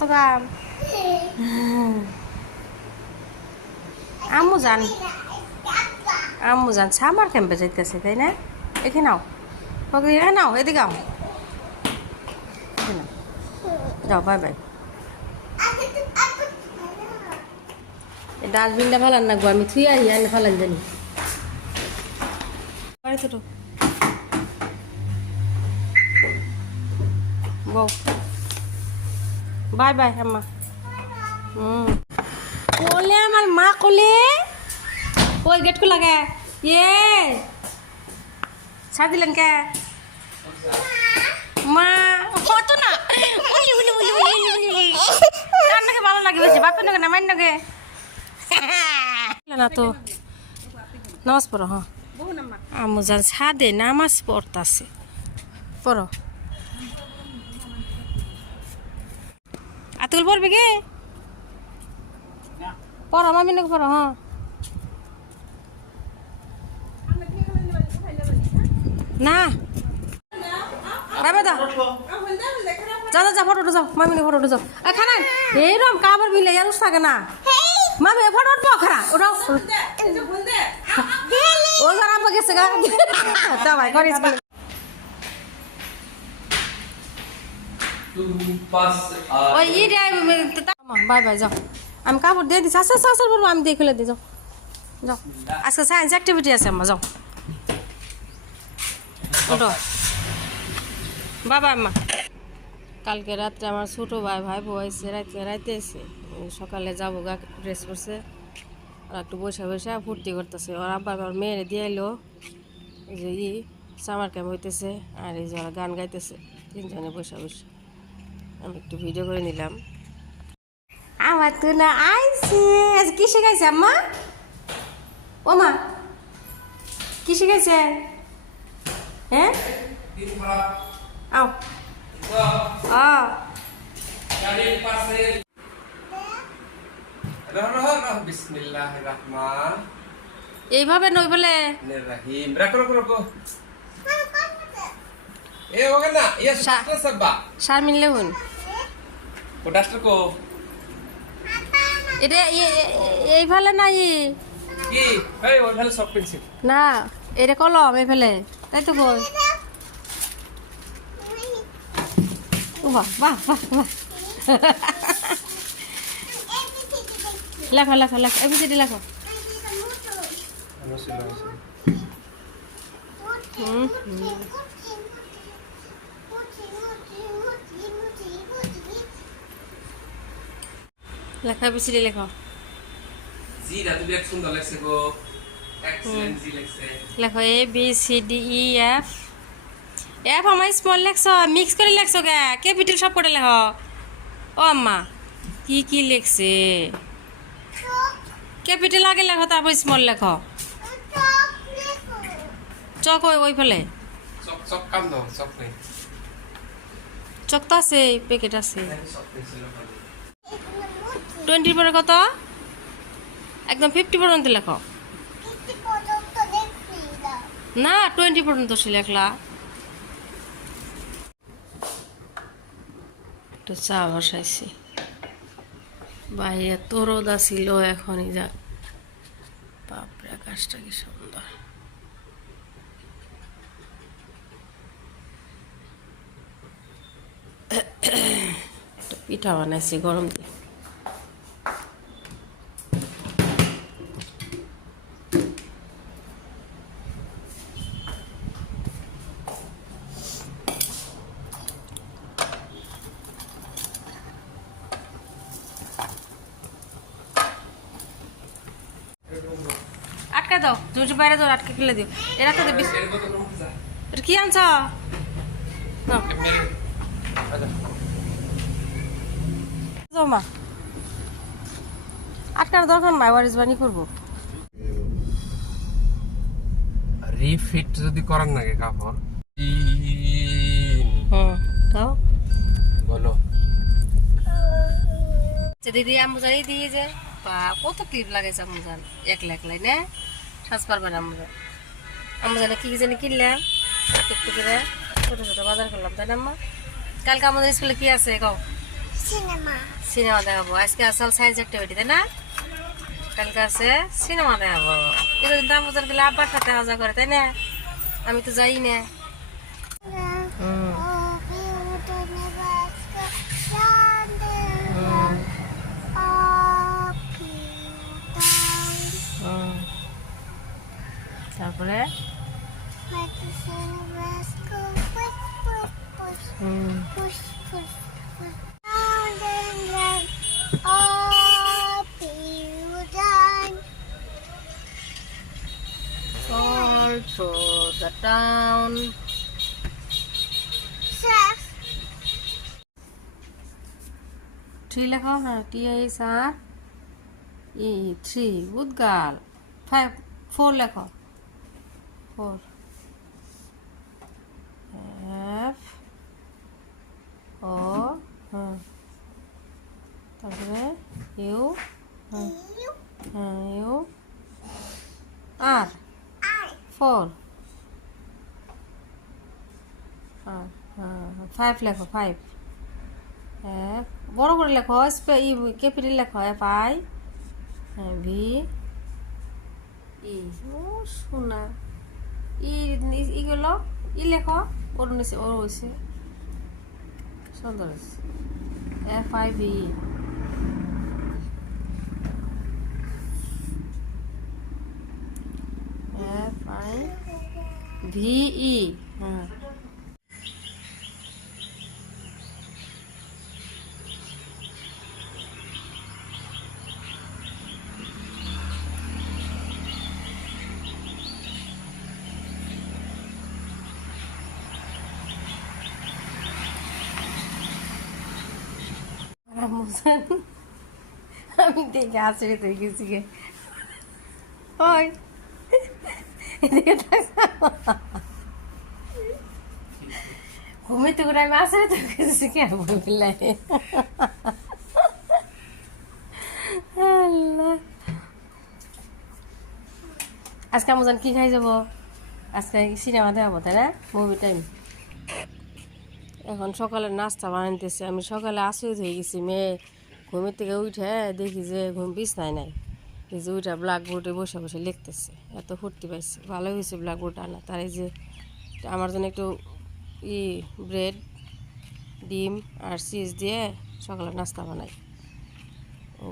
তো কাম আম্মু জান সামার ক্যাম্পে যাইতেছে তাই না? এখানে নাও এখানে নাও, এদিকে আও, যাও বাই বাই। এই ডাস্টবিনটা ফেলান না গো, আমি থুই আহি আনে ফেলান জানি ছোট বউ। বাই বাই আম্মা। কোলে আমার মা কোলে, ওই গেট খোলা কে? ইয়ে ছাড় দিলেন কে মা? কত না রান্নাকে ভালো লাগে বেশি, বাপের নাকি না মাইন নাকি না তো। নামাজ পড়ো, হ্যাঁ আম্মু জান ছাদে নামাজ পড়তাছে, পড়ো। আতুল পড়বে কে? পড়ো মামি নাকি পড়ো, হ্যাঁ না বাবা দাও, যাও যাও ফটো উঠো, যাও মামি নাকি ফটো উঠো, যাও খানা এইরকম কাবার মিলে আর থাকে না মামি ফটো উঠবো খানা ওটাও ওই ঘর আব্বা গেছে গা তা ভাই করিস ওই বাই বাই যাও। আমি কাপড় দিয়ে দিচ্ছি, আচ্ছা আচ্ছা বলবো আমি দিয়ে খুলে দিই, যাও যাও। আজকে সায়েন্স অ্যাক্টিভিটি আছে আম্মা, যাও ওঠো বাবা আম্মা। কালকে রাত্রে আমার ছোটো ভাই বউ আইসে, রাইতে এসে সকালে যাবো গা, ড্রেস করছে আর একটু বসে বসে ফুর্তি করতেছে। ওর আব্বা আমার মেয়েরে দিয়ে এলো যে সামার ক্যাম্প হইতেছে, আর এই যে ওরা গান গাইতেছে তিনজনে বসে বসে। আমি একটু ভিডিও করে নিলাম। আমার তো না আইসে আজ কি শিখাইছে আম্মা? ও মা কি শিখাইছে? হ্যাঁ আও এইভাবে নই বলে সার মিললে হুন এটা এই ফেলে নাই না, এটা কলম এই ফেলে তাই তো বল। বাহ বাহ বাহ বাহ লেখো লেখো লেখো এবিসিডি লেখো। লেখা এবিসিডি লেখো। লেখো A B C D E F. F আমার স্মল লেখছো, মিক্স করে লেখছো কে? ক্যাপিটাল সব করে লেখো। ও আম্মা কি কি লেখছে? ক্যাপিটাল আগে লেখো তারপর স্মল লেখো। চক ওই ফেলে চক তো আছে, প্যাকেট আছে। 20 পরে কত? একদম 50 পর্যন্ত লেখো না, 20 পর্যন্ত সে লেখলা। একটু চা বসাইছি, বাইরে তো রোদ ছিল, এখনই যাক। বাপরে আকাশটা কি সুন্দর। পিঠা বানাইছি গরম দিয়ে। আটকা দাও, জুটি বাইরে দাও, আটকে ফেলে দিও। এরা তো এটা কি আনছ? মা আটকার দরকার নাই, ওয়ারিস বানি করবো। রিফিট যদি করার নাকি কাপড় তাও বলো দিদি আম্মু জানি দিয়ে যে বা কত ক্লিপ লাগাইছে আম্মু জান, একলা একলাই না সাজ পারবে না আম্মু জান। আম্মু জানে কি জানি কিনলাম একটু করে ছোট ছোট বাজার করলাম তাই না আম্মা? কালকে আমাদের স্কুলে কি আছে কও? সিনেমা দেখাবো আজকে আসল সায়েন্স অ্যাক্টিভিটি তাই না? কালকে আছে সিনেমা দেখাবো। কিন্তু দাম বাজার গেলে আব্বার সাথে মজা করে তাই না? আমি তো যাই না। তারপরে all through the town. Three লেখো না TISRE 3 good girl 5 4 লেখো 4 F O তারপরে U U R 4 5 লেখো 5 F বড় করে লেখো ক্যাপিটাল লেখো FI V E ও শোনা ইগুলো লেখো ওর নিচে ওর হয়েছে সুন্দর FIV FIVE হ্যাঁ আমি দেখে আশ্রিত হয়ে গেছি গে ওই ঘুমিতে করে আমি আশ্রিত হয়ে গেছি কেন বললে আজকে আমাজন কি খাই যাব আজকে সিনেমা দেখাবো তাই না মুভি টাইম এখন সকালে নাস্তা বানাইতেছে আমি সকালে আশ্রিত হয়ে গেছি মেয়ে ঘুমের থেকে উঠে দেখি যে ঘুম বিছনায় নাই এই যে উঠে ব্ল্যাকবোর্ডে বসে বসে লিখতেছে এত ফুর্তি পাইছে ভালো হয়েছে ব্ল্যাকবোর্ড আনা তার এই যে আমার জন্য একটু ব্রেড ডিম আর চিজ দিয়ে সকালে নাস্তা বানাই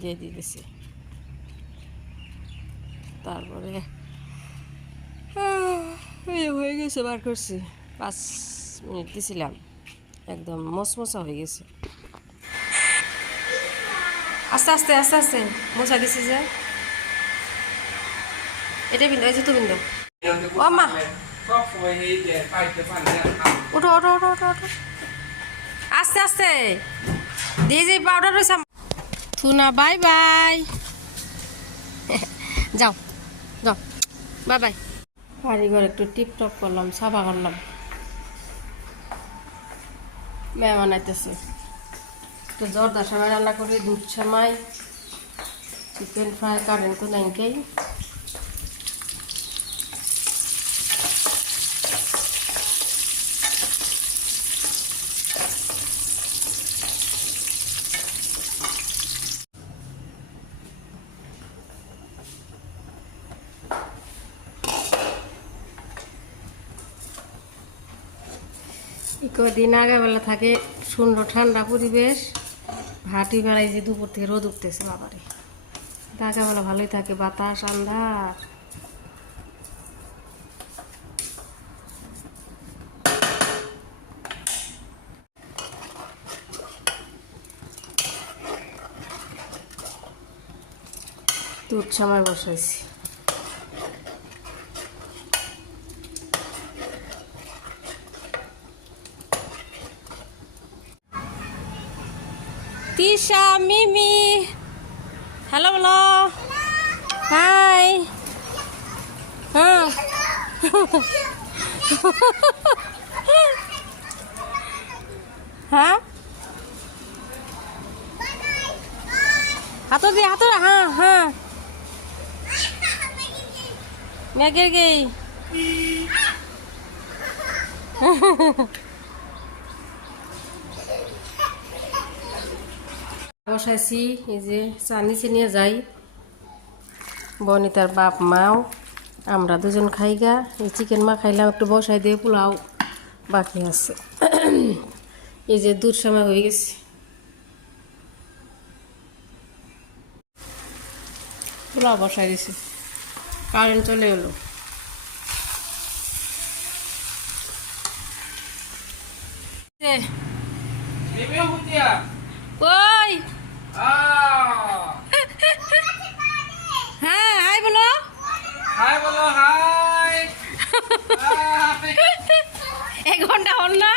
দিয়ে দিতেছি তারপরে হয়ে গেছে বার করছি 5 মিনিট দিছিলাম একদম মশমশা হয়ে গেছে আস্তে আস্তে আস্তে আস্তে মশা দিছি যে এটা বিন্দু এই যে তো বিন্দু ও মা ওঠো ওঠো ওঠো ওঠো ওঠো আস্তে আস্তে দিয়ে যে পাউডার রয়েছে থুনা বাই বাই যাও যাও বাই বাই বাড়ি ঘর একটু টিপটপ করলাম সাফা করলাম মেহমান আইতেছে তো জর্দার সময় রান্না করি দুধ সময় চিকেন ফ্রাই কারেন্ট তো নাইকেই কদিন আগাবেলা থাকে সুন্দর ঠান্ডা পরিবেশ ভাটি বেড়াই যে দুপুর থেকে রোদ উঠতেছে বাবারে আগাবেলা ভালোই থাকে বাতাস আন্ধার দুধ সময় বসাইছি তিশা মিমি হ্যালো বলো হাই হ্যাঁ হ্যাঁ হাতর দি হাতর হ্যাঁ হ্যাঁ मैं गिर गई বসাইছি এই যে চা নিচে নিয়ে যাই বনিতার বাপ মাও আমরা দুজন খাই গা এই চিকেন মা খাইলাম একটু বসাই দিয়ে পোলাও বাকি আছে এই যে দুধ সময় হয়ে গেছে পোলাও বসাই দিছি কারেন্ট চলে এলো ওই হ্যাঁ হাই বলো হাই বলো হাই 1 ঘন্টা হল না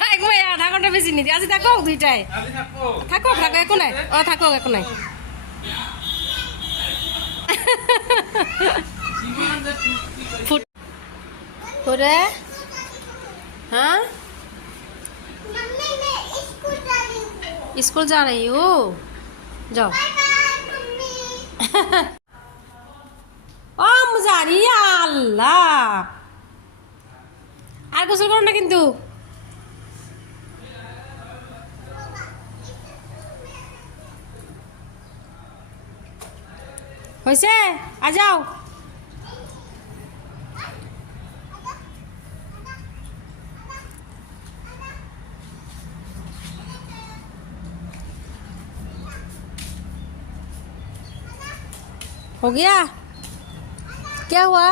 থাকবো আধা ঘন্টা বেশি নিদি আজি থাকো দুইটাই থাকো থাকো একো নাই ও থাকো একো নাই করে हाँ स्कूल जा रही हो जाओ ও মুজারি আল্লাহ আর গোসল করো না কিন্তু হয়েছে आ जाओ हो गया क्या हुआ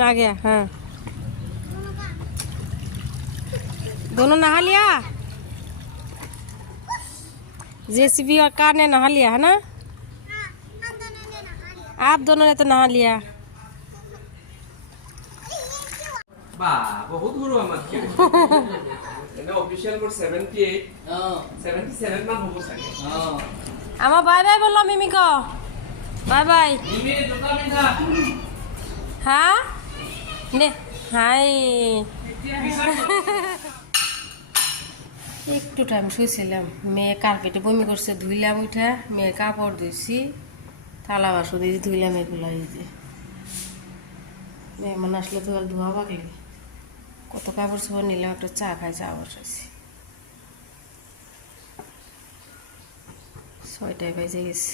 आ गया हाँ दोनों नहा लिया जेसीबी और कार ने नहा लिया है ना आप दोनों ने तो नहा लिया বাহ বহুত বড় আমাকে এটা অফিশিয়াল মোড 78 77 মান হবো সাকে আমার বাই বাই বললো মিমি কো বাই বাই মিমি জোতা মিঠা হ্যাঁ নে হাই একটু টাইম শুয়েছিলাম মেয়ে কার্পেটে বমি করছে ধুইলাম উঠা মেয়ে কাপড় ধুইছি থালা বাসন দিয়ে ধুইলাম এগুলো এই যে মেহমান আসলে তো আর ধোয়া বাকলে কত কাপড় চোপড় নিলাম একটা চা খাই চা বসাইছি 6টায় বেজে গেছে